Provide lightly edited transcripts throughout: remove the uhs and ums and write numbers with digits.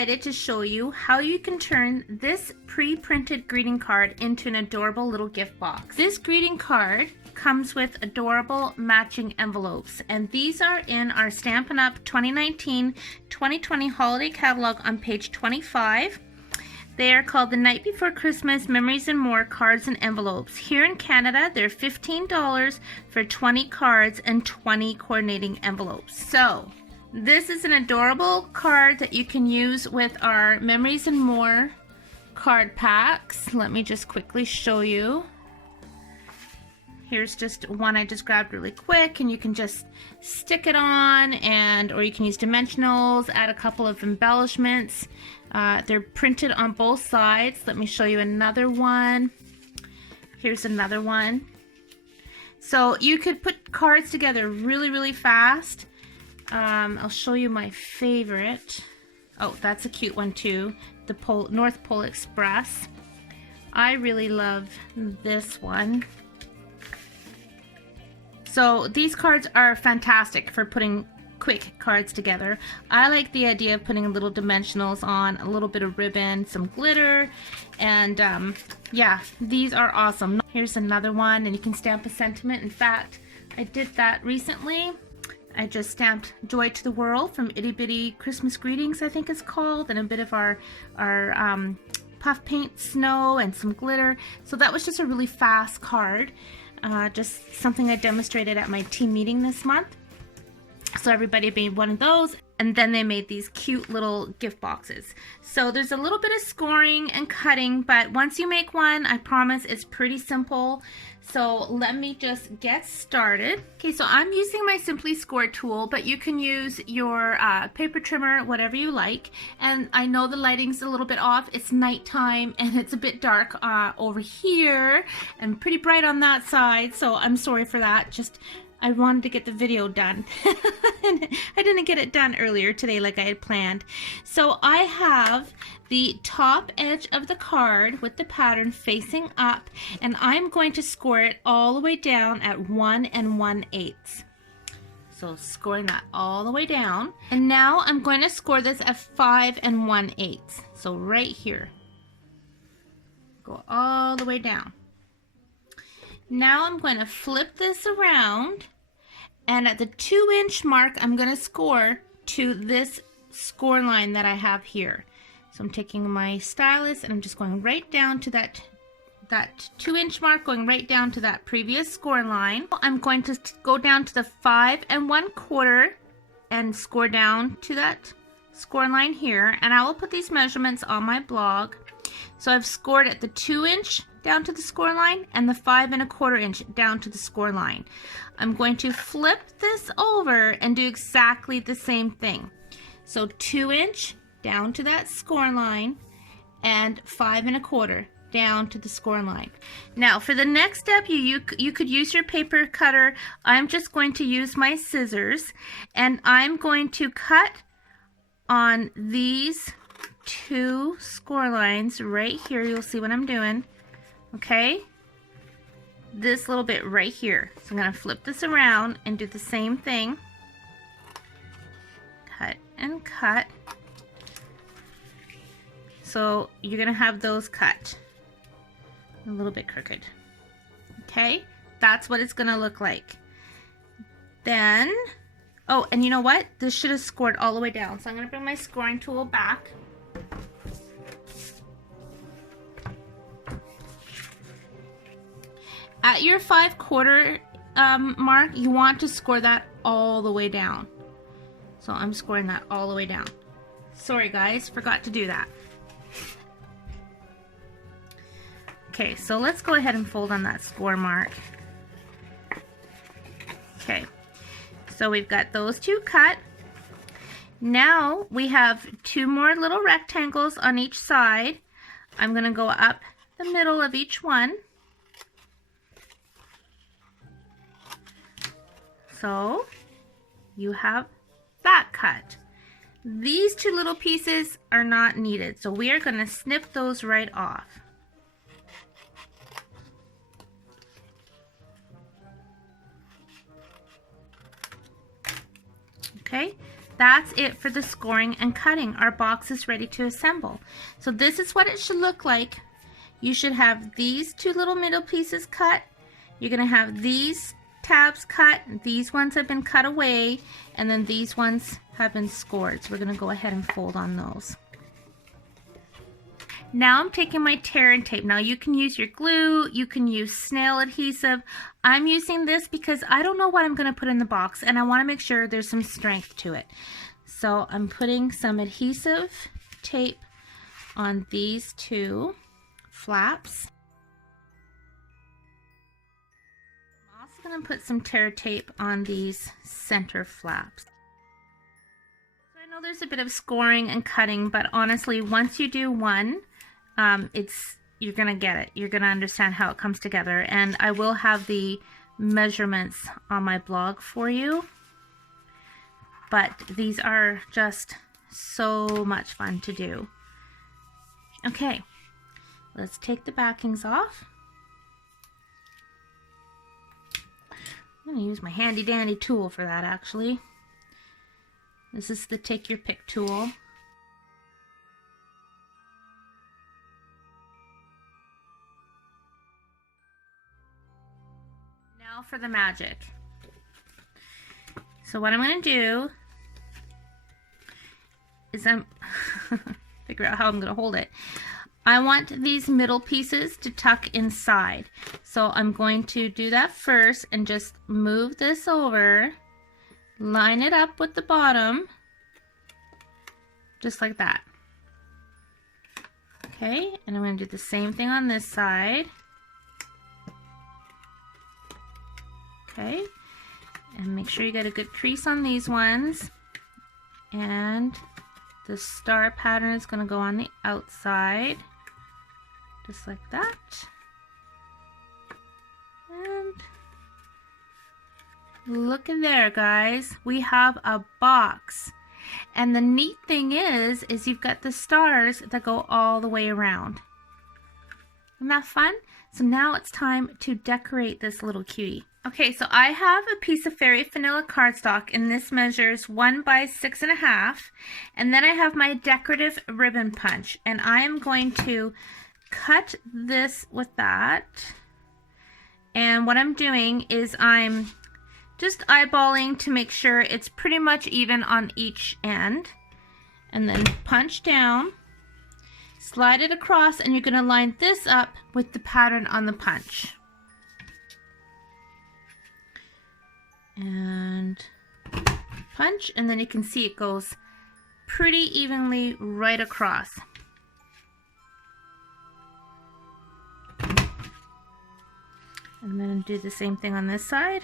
excited to show you how you can turn this pre-printed greeting card into an adorable little gift box. This greeting card comes with adorable matching envelopes, and these are in our Stampin' Up! 2019-2020 holiday catalog on page 25. They are called The Night Before Christmas Memories and More Cards and Envelopes. Here in Canada, they're $15 for 20 cards and 20 coordinating envelopes. So this is an adorable card that you can use with our Memories and More card packs. Let me just quickly show you. Here's just one I just grabbed really quick, and you can just stick it on, or you can use dimensionals, add a couple of embellishments. They're printed on both sides. Let me show you another one. Here's another one. So you could put cards together really, really fast. I'll show you my favorite. Oh, that's a cute one too. The North Pole Express. I really love this one. So these cards are fantastic for putting quick cards together. I like the idea of putting little dimensionals on, a little bit of ribbon, some glitter, and yeah, these are awesome. Here's another one, and you can stamp a sentiment. In fact, I did that recently. I just stamped Joy to the World from Itty Bitty Christmas Greetings, I think it's called, and a bit of our puff paint snow and some glitter. So that was just a really fast card. Just something I demonstrated at my team meeting this month. So everybody made one of those, and then they made these cute little gift boxes. So there's a little bit of scoring and cutting, but once you make one, I promise it's pretty simple. So let me just get started. Okay, so I'm using my Simply Score tool, but you can use your paper trimmer, whatever you like. And I know the lighting's a little bit off. It's nighttime and it's a bit dark over here and pretty bright on that side. So I'm sorry for that. I wanted to get the video done. And I didn't get it done earlier today like I had planned. So I have the top edge of the card with the pattern facing up, and I'm going to score it all the way down at 1 1/8. So scoring that all the way down. And now I'm going to score this at 5 1/8. So right here. Go all the way down. Now I'm going to flip this around, and at the 2-inch mark I'm going to score to this score line that I have here. So I'm taking my stylus and I'm just going right down to that 2-inch mark, going right down to that previous score line. I'm going to go down to the 5 1/4 and score down to that score line here, and I will put these measurements on my blog. So I've scored at the 2-inch down to the score line and the 5 1/4 inch down to the score line. I'm going to flip this over and do exactly the same thing. So 2-inch down to that score line and 5 1/4 down to the score line. Now for the next step, you could use your paper cutter. I'm just going to use my scissors, and I'm going to cut on these 2 score lines right here. You'll see what I'm doing. Okay, this little bit right here. So I'm going to flip this around and do the same thing. Cut and cut. So you're going to have those cut a little bit crooked. Okay, that's what it's going to look like. Then, oh, and you know what? This should have scored all the way down. So I'm going to bring my scoring tool back. At your 5/4 mark, you want to score that all the way down. So I'm scoring that all the way down. Sorry guys, forgot to do that. Okay, so let's go ahead and fold on that score mark. Okay, so we've got those 2 cut. Now we have 2 more little rectangles on each side. I'm going to go up the middle of each one. So you have that cut. These 2 little pieces are not needed, so we are going to snip those right off. Okay, that's it for the scoring and cutting. Our box is ready to assemble. So this is what it should look like. You should have these two little middle pieces cut. You're gonna have these tabs cut. These ones have been cut away, and then these ones have been scored. So we're gonna go ahead and fold on those. Now I'm taking my tear and tape. Now you can use your glue, you can use snail adhesive. I'm using this because I don't know what I'm going to put in the box, and I want to make sure there's some strength to it. So I'm putting some adhesive tape on these two flaps. I'm also going to put some tear tape on these center flaps. So I know there's a bit of scoring and cutting, but honestly, once you do one, you're gonna get it. You're gonna understand how it comes together, and I will have the measurements on my blog for you. But these are just so much fun to do. Okay, let's take the backings off. I'm gonna use my handy dandy tool for that actually. This is the take your pick tool. For the magic. So what I'm going to do is figure out how I'm going to hold it. I want these middle pieces to tuck inside. So I'm going to do that first and just move this over, line it up with the bottom, just like that. Okay, and I'm going to do the same thing on this side. Okay, and make sure you get a good crease on these ones, and the star pattern is going to go on the outside, just like that. And look at there, guys, we have a box. And the neat thing is you've got the stars that go all the way around. Isn't that fun? So now it's time to decorate this little cutie. Okay, so I have a piece of Fairy Vanilla cardstock, and this measures 1 by 6.5, and then I have my decorative ribbon punch, and I am going to cut this with that. And what I'm doing is I'm just eyeballing to make sure it's pretty much even on each end, and then punch down, slide it across, and you're going to line this up with the pattern on the punch. And punch, and then you can see it goes pretty evenly right across. And then do the same thing on this side.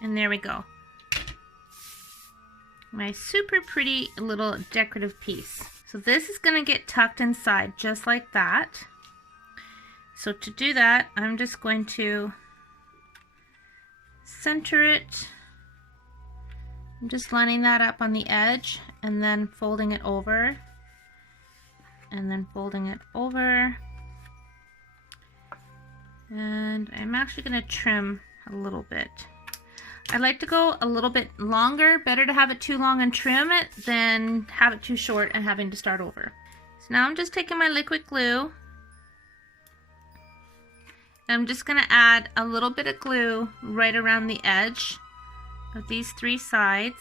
And there we go. My super pretty little decorative piece. So this is going to get tucked inside just like that. So to do that, I'm just going to center it. I'm just lining that up on the edge and then folding it over. And then folding it over. And I'm actually going to trim a little bit. I like to go a little bit longer. Better to have it too long and trim it than have it too short and having to start over. So now I'm just taking my liquid glue. I'm just going to add a little bit of glue right around the edge of these three sides.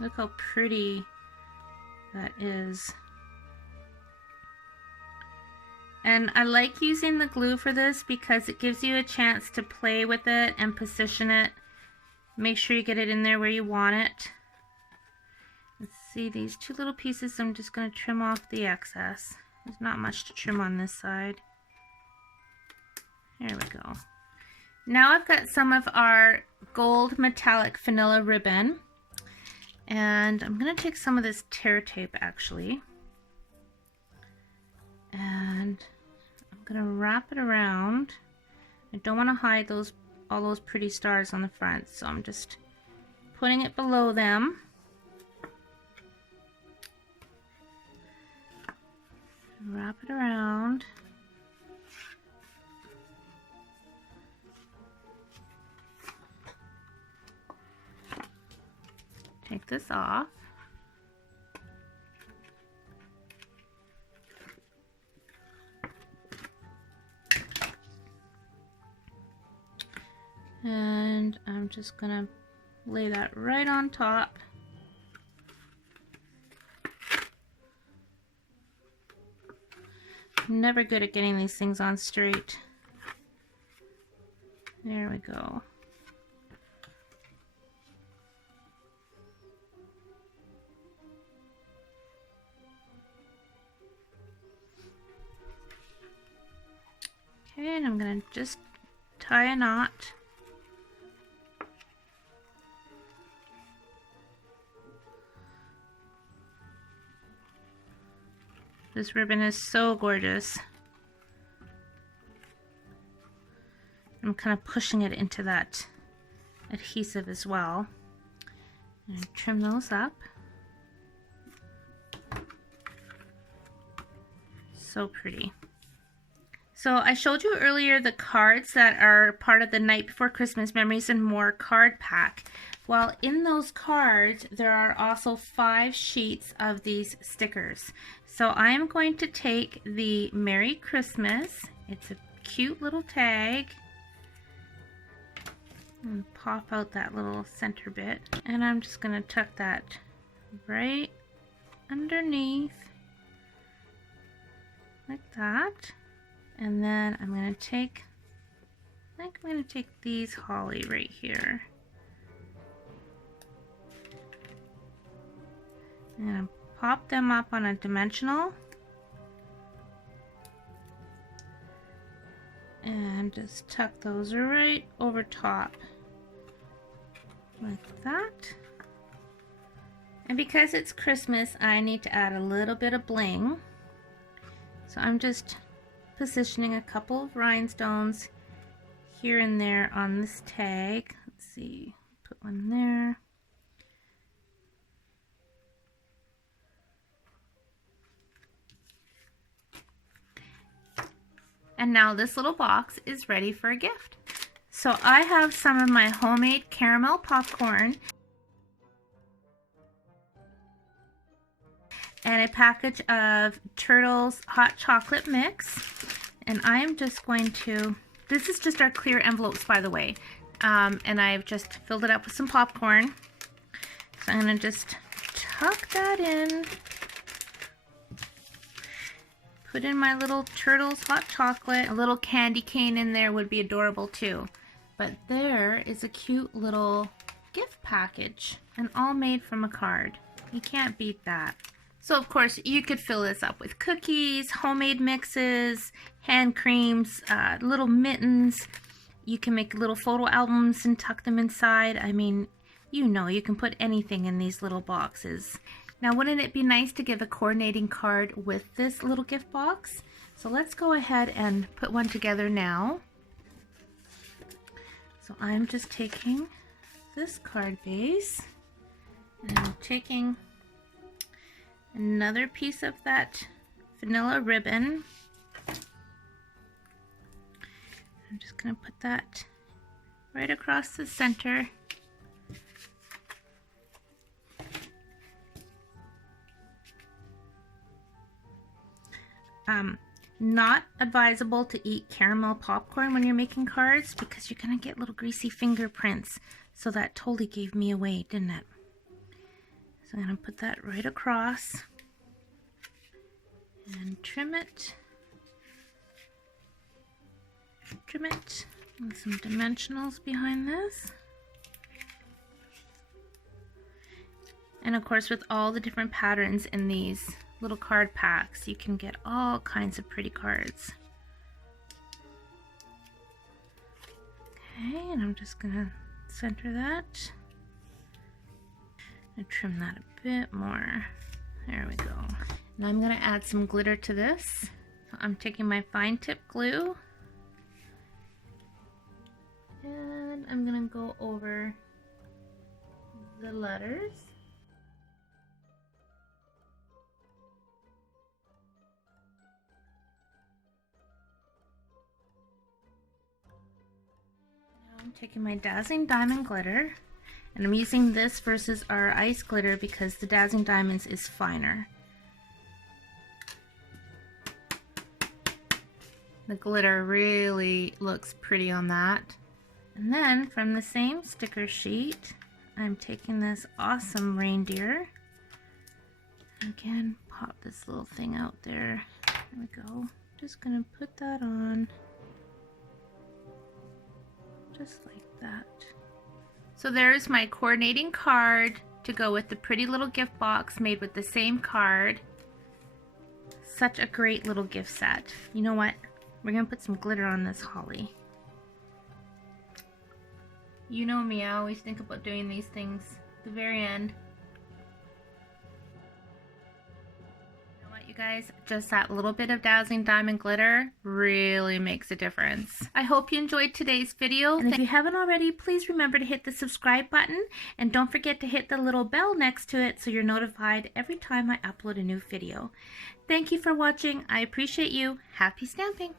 Look how pretty that is. And I like using the glue for this because it gives you a chance to play with it and position it. Make sure you get it in there where you want it. Let's see, these two little pieces, I'm just going to trim off the excess. There's not much to trim on this side. There we go. Now I've got some of our gold metallic vanilla ribbon. And I'm going to take some of this tear tape actually, and I'm going to wrap it around I don't want to hide all those pretty stars on the front, so I'm just putting it below them. Wrap it around. Take this off. And I'm just gonna lay that right on top. I'm never good at getting these things on straight. There we go. Okay, and I'm gonna just tie a knot. This ribbon is so gorgeous. I'm kind of pushing it into that adhesive as well. And trim those up. So pretty. So I showed you earlier the cards that are part of the Night Before Christmas Memories and More card pack. Well, in those cards, there are also 5 sheets of these stickers. So I am going to take the Merry Christmas. It's a cute little tag. And pop out that little center bit. And I'm just going to tuck that right underneath. Like that. And then I'm going to take, I think I'm going to take these holly right here. I'm going to pop them up on a dimensional. And just tuck those right over top. Like that. And because it's Christmas, I need to add a little bit of bling. So I'm just positioning a couple of rhinestones here and there on this tag. Let's see, put one there. And now this little box is ready for a gift. So I have some of my homemade caramel popcorn and a package of Turtles hot chocolate mix. And I am just going to, this is just our clear envelopes, by the way. And I've just filled it up with some popcorn. So I'm going to just tuck that in. Put in my little Turtles hot chocolate. A little candy cane in there would be adorable too. But there is a cute little gift package. And all made from a card. You can't beat that. So of course you could fill this up with cookies, homemade mixes, hand creams, little mittens. You can make little photo albums and tuck them inside. I mean, you know, you can put anything in these little boxes. Now, wouldn't it be nice to give a coordinating card with this little gift box? So let's go ahead and put one together now. So I'm just taking this card base and I'm taking another piece of that vanilla ribbon. I'm just going to put that right across the center. Not advisable to eat caramel popcorn when you're making cards because you're going to get little greasy fingerprints. So that totally gave me away, didn't it? So I'm going to put that right across and trim it. Trim it with some dimensionals behind this. And of course, with all the different patterns in these little card packs, you can get all kinds of pretty cards. Okay, and I'm just gonna center that and trim that a bit more. There we go. Now I'm gonna add some glitter to this. So I'm taking my fine tip glue I'm gonna go over the letters. Now I'm taking my Dazzling Diamond glitter, and I'm using this versus our ice glitter because the Dazzling Diamonds is finer. The glitter really looks pretty on that. And then from the same sticker sheet, I'm taking this awesome reindeer. Again, pop this little thing out there. There we go. Just gonna put that on. Just like that. So there's my coordinating card to go with the pretty little gift box made with the same card. Such a great little gift set. You know what? We're gonna put some glitter on this holly. You know me, I always think about doing these things at the very end. You know what, you guys? Just that little bit of Dazzling Diamond glitter really makes a difference. I hope you enjoyed today's video. And if you haven't already, please remember to hit the subscribe button. And don't forget to hit the little bell next to it so you're notified every time I upload a new video. Thank you for watching. I appreciate you. Happy stamping!